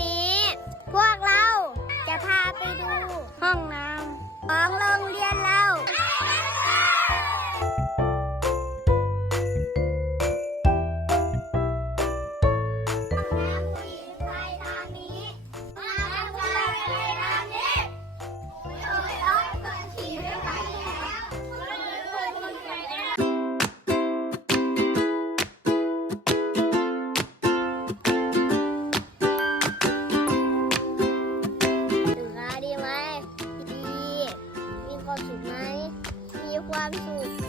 นี้ พวกเรา 关注。